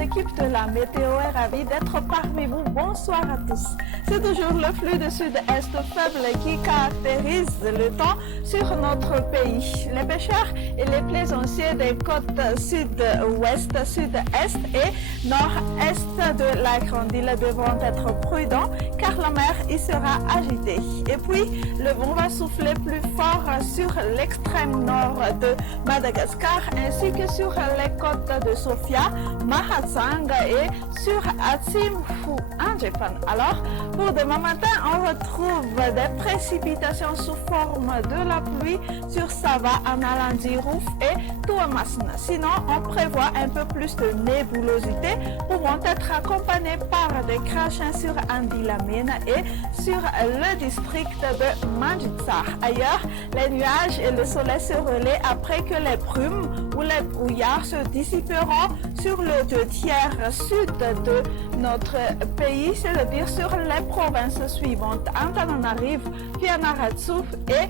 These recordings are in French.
l'équipe de la météo est ravie d'être parmi vous. Bonsoir à tous. C'est toujours le flux de sud-est faible qui caractérise le temps sur notre pays. Les pêcheurs et les plaisanciers des côtes sud-ouest, sud-est et nord-est de la Grande Île devront être prudents car la mer y sera agitée. Et puis, le vent va souffler plus fort sur l'extrême nord de Madagascar ainsi que sur les côtes de Sofia, Mahatsang et sur Atsimfu-Andjepan. Alors, pour demain matin, on retrouve des précipitations sous forme de la pluie sur Sava, Analandirouf et Tuamasna. Sinon, on prévoit un peu plus de nébulosité pouvant être accompagnées par des crachats sur Andilamena et sur le district de Manjitsar. Ailleurs, les nuages et le soleil se relaient après que les brumes ou les brouillards se dissiperont sur le 2/3 sud de notre pays, c'est-à-dire sur les provinces suivantes, Antananarivo, Fianarantsoa et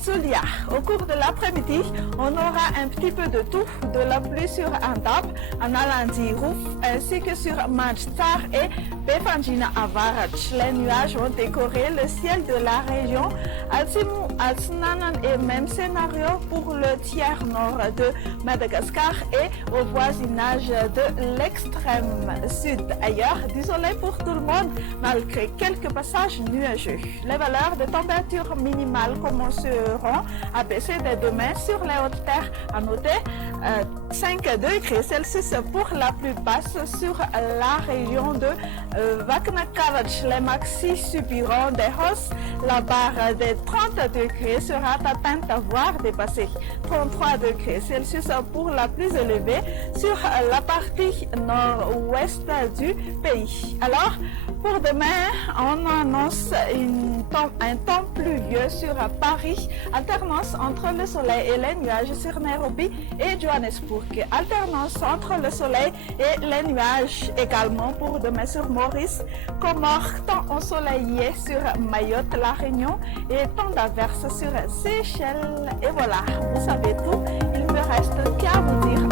Tsulia. Au cours de l'après-midi, on aura un petit peu de tout, de la pluie sur Andab, Analandirouf, ainsi que sur Manjitsar et Befangina Avarach. Les nuages vont décorer le ciel de la région Atsimu, Atsnanan et même scénario pour le tiers nord de Madagascar et au voisinage de l'extrême sud. Ailleurs, du soleil pour tout le monde malgré quelques passages nuageux. Les valeurs de température minimale commenceront à baisser dès demain sur les hautes terres. À noter 5 degrés Celsius pour la plus basse sur la région de Vaknakarach. Les maxis subiront des hausses. La barre des 30 degrés sera atteinte voire dépassée. 33 degrés Celsius pour la plus élevée sur la partie nord-ouest du pays. Alors, pour demain, on annonce un temps pluvieux sur Paris, alternance entre le soleil et les nuages sur Nairobi et Johannesburg. Alternance entre le soleil et les nuages également pour demain sur Maurice, Comores, temps ensoleillé sur Mayotte, La Réunion et temps d'averse sur Seychelles. Et voilà, vous savez tout, il me reste qu'à vous dire